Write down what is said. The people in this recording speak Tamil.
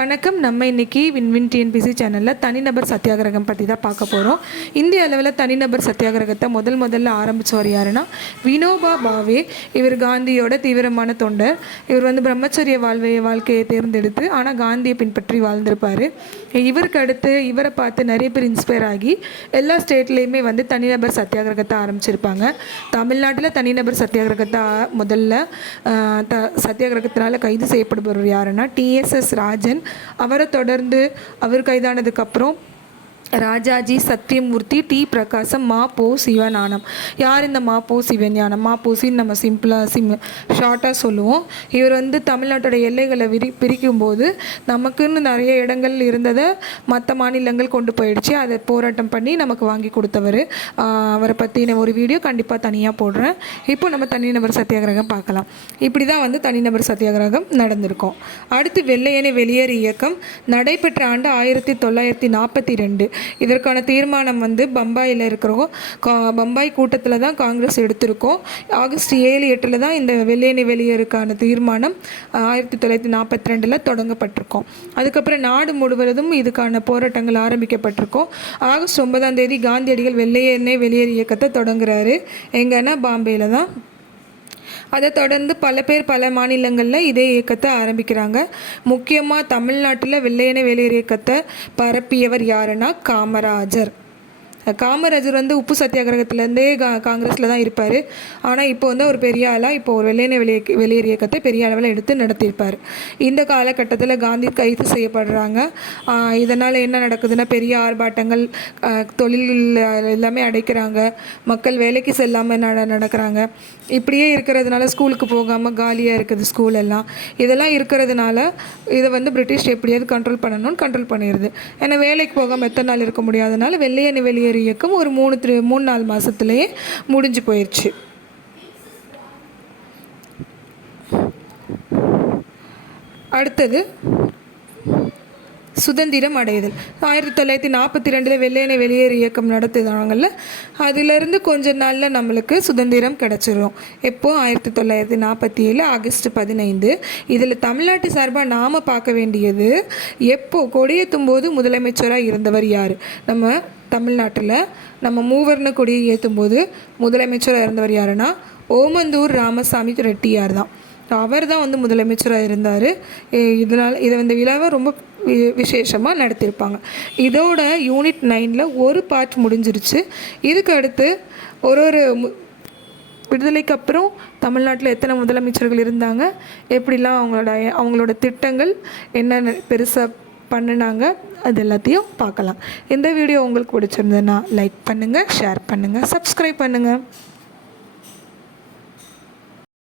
வணக்கம். நம்ம இன்றைக்கி வின்வின் டிஎன்பிசி சேனலில் தனிநபர் சத்தியாகிரகம் பற்றி தான் பார்க்க போகிறோம். இந்திய அளவில் தனிநபர் சத்தியாகிரகத்தை முதல்ல ஆரம்பித்தவர் யாருன்னா வினோபா பாவே. இவர் காந்தியோட தீவிரமான தொண்டர். இவர் பிரம்மச்சரிய வாழ்க்கையை தேர்ந்தெடுத்து ஆனால் காந்தியை பின்பற்றி வாழ்ந்திருப்பார். இவருக்கு அடுத்து இவரை பார்த்து நிறைய பேர் இன்ஸ்பயர் ஆகி எல்லா ஸ்டேட்லேயுமே தனிநபர் சத்தியாகிரகத்தை ஆரம்பிச்சிருப்பாங்க. தமிழ்நாட்டில் தனிநபர் சத்தியாகிரகத்தை முதல்ல சத்தியாகிரகத்தினால் கைது செய்யப்படுபவர் யாருன்னா டிஎஸ்எஸ் ராஜன். அவரை தொடர்ந்து அவர் கைதானதுக்கப்புறம் ராஜாஜி, சத்யமூர்த்தி, டி பிரகாசம், மா போ சிவஞானம். யார் இந்த மா போ சிவஞானம்? மா போசின்னு நம்ம ஷார்ட்டாக சொல்லுவோம். இவர் தமிழ்நாட்டோட எல்லைகளை பிரிக்கும்போது நமக்குன்னு நிறைய இடங்கள் இருந்ததை மற்ற மாநிலங்கள் கொண்டு போயிடுச்சு. அதை போராட்டம் பண்ணி நமக்கு வாங்கி கொடுத்தவர். அவரை பற்றின ஒரு வீடியோ கண்டிப்பாக தனியாக போடுறேன். இப்போ நம்ம தனிநபர் சத்தியாகிரகம் பார்க்கலாம். இப்படி தான் தனிநபர் சத்தியாகிரகம் நடந்திருக்கும். அடுத்து வெள்ளையனே வெளியேறு இயக்கம் நடைபெற்ற ஆண்டு 1942. இதற்கான தீர்மானம் பம்பாயில் இருக்கிறோம். பம்பாய் கூட்டத்தில் தான் காங்கிரஸ் எடுத்திருக்கோம். ஆகஸ்ட் 7, 8 தான் இந்த வெள்ளையனே வெளியேறுக்கான தீர்மானம் 1942 தொடங்கப்பட்டிருக்கோம். அதுக்கப்புறம் நாடு முழுவதும் இதுக்கான போராட்டங்கள் ஆரம்பிக்கப்பட்டிருக்கோம். ஆகஸ்ட் 9 காந்தியடிகள் வெள்ளையனே வெளியேறு இயக்கத்தை தொடங்குறாரு. எங்கன்னா பாம்பேயில் தான். அதை தொடர்ந்து பல பேர் பல மாநிலங்களில் இதே இயக்கத்தை ஆரம்பிக்கிறாங்க. முக்கியமாக தமிழ்நாட்டில் வெள்ளையனே வெளியேறு இயக்கத்தை பரப்பியவர் யாருன்னா காமராஜர். காமராஜர் உப்பு சத்தியாகிரகத்திலேருந்தே காங்கிரஸில் தான் இருப்பார். ஆனால் இப்போ ஒரு பெரிய ஆளாக இப்போ ஒரு வெள்ளையனே வெளியேறு இயக்கத்தை பெரிய அளவில் எடுத்து நடத்தியிருப்பார். இந்த காலகட்டத்தில் காந்தி கைது செய்யப்படுறாங்க. இதனால் என்ன நடக்குதுன்னா பெரிய ஆர்ப்பாட்டங்கள், தொழில் எல்லாமே அடைக்கிறாங்க. மக்கள் வேலைக்கு செல்லாமல் நடக்கிறாங்க. இப்படியே இருக்கிறதுனால ஸ்கூலுக்கு போகாமல் காலியாக இருக்குது ஸ்கூல் எல்லாம். இதெல்லாம் இருக்கிறதுனால இதை பிரிட்டிஷ் எப்படியாவது கண்ட்ரோல் பண்ணணும்னு கண்ட்ரோல் பண்ணிடுது. ஏன்னா வேலைக்கு போகாமல் எத்தனை நாள் இருக்க முடியாதனால வெள்ளையனே வெளியேறு இயக்கம் ஒரு 3-4 மாதத்துலேயே முடிஞ்சு போயிடுச்சு. அடுத்தது சுதந்திரம் அடையுதல். 1942 வெள்ளையனே வெளியேறு இயக்கம் நடத்துனாங்கல்ல, அதிலிருந்து கொஞ்ச நாளில் நம்மளுக்கு சுதந்திரம் கிடச்சிரும். எப்போ? 1947 ஆகஸ்ட் 15. இதில் தமிழ்நாட்டு சார்பாக நாம் பார்க்க வேண்டியது, எப்போ கொடியேற்றும் போது முதலமைச்சராக இருந்தவர் யார்? நம்ம தமிழ்நாட்டில் நம்ம மூவர்ண கொடியை ஏற்றும் போது முதலமைச்சராக இருந்தவர் யாருன்னா ஓமந்தூர் ராமசாமி ரெட்டியார் தான். அவர் தான் முதலமைச்சராக இருந்தார். இதனால் இதை விழாவை ரொம்ப விசேஷமாக நடத்தியிருப்பாங்க. இதோட யூனிட் 9 ஒரு பார்ட் முடிஞ்சிருச்சு. இதுக்கு அடுத்து ஒரு விடுதலைக்கு அப்புறம் தமிழ்நாட்டில் எத்தனை முதலமைச்சர்கள் இருந்தாங்க, எப்படிலாம் அவங்களோட திட்டங்கள் என்னென்ன பெருசாக பண்ணினாங்க, அது எல்லாத்தையும் பார்க்கலாம். இந்த வீடியோ உங்களுக்கு பிடிச்சிருந்ததுன்னா லைக் பண்ணுங்கள், ஷேர் பண்ணுங்கள், சப்ஸ்கிரைப் பண்ணுங்கள்.